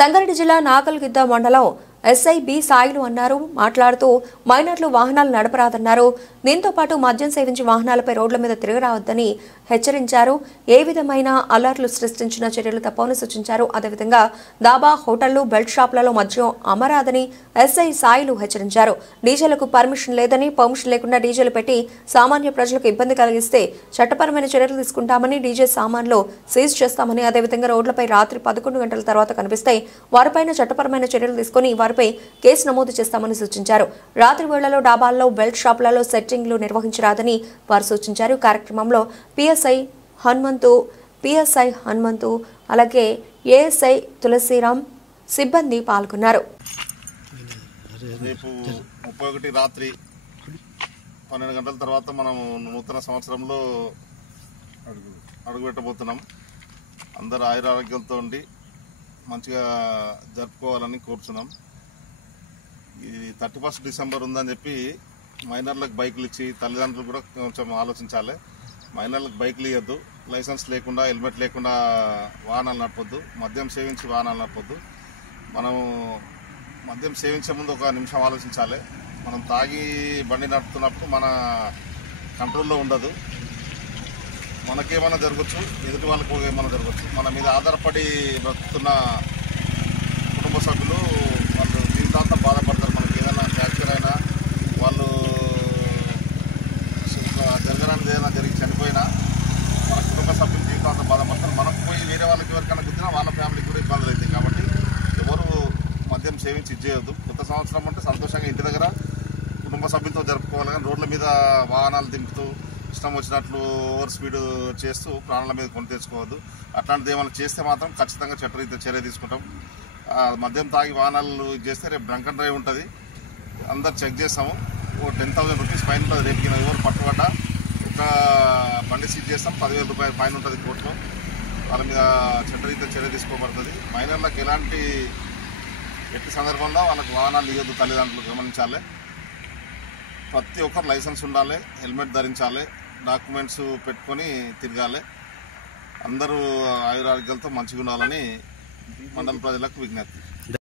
సంగారెడ్డి జిల్లా నాగల్గిద్ద మండలం SI B Sailu అన్నారు. మాట్లాడుతూ మైనర్లు వాహనాలు నడపరాదన్నారు. దీంతో పాటు మద్యం సేవించి వాహనాలపై రోడ్ల మీద తిరగరావద్దని హెచ్చరించారు. ఏ విధమైన అలర్ట్లు సృష్టించిన చర్యలు తప్పవని సూచించారు. అదేవిధంగా దాబా, హోటళ్లు, బెల్ట్ షాపులలో మద్యం అమరాదని ఎస్ఐ సాయిలు హెచ్చరించారు. డీజేలకు పర్మిషన్ లేదని, పర్మిషన్ లేకుండా డీజేలు పెట్టి సామాన్య ప్రజలకు ఇబ్బంది కలిగిస్తే చట్టపరమైన చర్యలు తీసుకుంటామని, డీజే సామాన్లు సీజ్ చేస్తామని, అదేవిధంగా రోడ్లపై రాత్రి 11 గంటల తర్వాత కనిపిస్తే వారిపైన చట్టపరమైన చర్యలు తీసుకుని వారిపై కేసు నమోదు చేస్తామని సూచించారు. రాత్రి వేళల్లో డాబాల్లో, బెల్ట్ షాపులలో సెట్టింగ్లు నిర్వహించరాదని వారు సూచించారు. కార్యక్రమంలో పిఎస్ఐ హనుమంతు అలాగే ఏఎస్ఐ తులసిరామ్ సిబ్బంది పాల్గొన్నారు. రేపు 31 రాత్రి 12 గంటల తర్వాత మనం నూతన సంవత్సరంలో అడుగుపెట్టబోతున్నాం. అందరూ ఆయురారోగ్యాలతో ఉండి మంచిగా జరుపుకోవాలని కోరుచున్నాం. ఇది 31 డిసెంబర్ ఉందని చెప్పి మైనర్లకు బైకులు ఇచ్చి తల్లిదండ్రులు కూడా కొంచెం ఆలోచించాలి. మైనర్లకు బైకులు ఇవ్వద్దు, లైసెన్స్ లేకుండా, హెల్మెట్ లేకుండా వాహనాలు నడపొద్దు, మద్యం సేవించి వాహనాలు నడపొద్దు. మనం మద్యం సేవించే ముందు ఒక నిమిషం ఆలోచించాలి. మనం తాగి బండి నడుపుతున్నప్పుడు మన కంట్రోల్లో ఉండదు. మనకేమైనా జరగచ్చు, ఎదుటి వాళ్ళకి ఏమైనా జరగచ్చు. మన మీద ఆధారపడి బ్రతుకుతున్న కుటుంబ సభ్యులు వాళ్ళు జీవితాంతం బాధపడతారు. మనకి ఏదైనా ఫ్రాక్చర్ అయినా, వాళ్ళు జరగడానికి ఏదైనా జరిగి చనిపోయినా మన కుటుంబ సభ్యులు జీవితాంతం బాధపడతారు. మనం పోయి వేరే వాళ్ళకి ఎవరికైనా గుర్తినా వాళ్ళ ఫ్యామిలీకి కూడా ఇబ్బందులు అవుతాయి. కాబట్టి ఎవరు మద్యం సేవించి ఇచ్చేయద్దు. కొత్త సంవత్సరం అంటే సంతోషంగా ఇంటి దగ్గర కుటుంబ సభ్యులతో జరుపుకోవాలి. కానీ రోడ్ల మీద వాహనాలు దింపుతూ ఇష్టం వచ్చినట్లు ఓవర్ స్పీడ్ చేస్తూ ప్రాణాల మీద కొని తెచ్చుకోవద్దు. అట్లాంటిది ఏమైనా చేస్తే మాత్రం ఖచ్చితంగా చట్టరీత్యా చర్య తీసుకుంటాం. మద్యం తాగి వాహనాలు చేస్తే రేపు డ్రంక్ అండ్ డ్రైవ్ ఉంటుంది. అందరు చెక్ చేస్తాము. 10,000 రూపీస్ ఫైన్ ఉంటుంది. రేపు ఎవరు పట్టుబడ్డా ఒక బండి సీజ్ చేస్తాం. 10,000 రూపాయల ఫైన్ ఉంటుంది కోర్టులో. వాళ్ళ మీద చట్టరీత్యా చర్య తీసుకోబడుతుంది. మైనర్లకు ఎట్టి సందర్భంలో వాళ్ళకి వాహనాలు ఇవ్వద్దు. తల్లిదండ్రులు గమనించాలి. ప్రతి ఒక్కరు లైసెన్స్ ఉండాలి, హెల్మెట్ ధరించాలి, డాక్యుమెంట్స్ పెట్టుకొని తిరగాలి. అందరూ ఆయురారోగ్యాలతో మంచిగా ఉండాలని మండల ప్రజలకు విజ్ఞప్తి.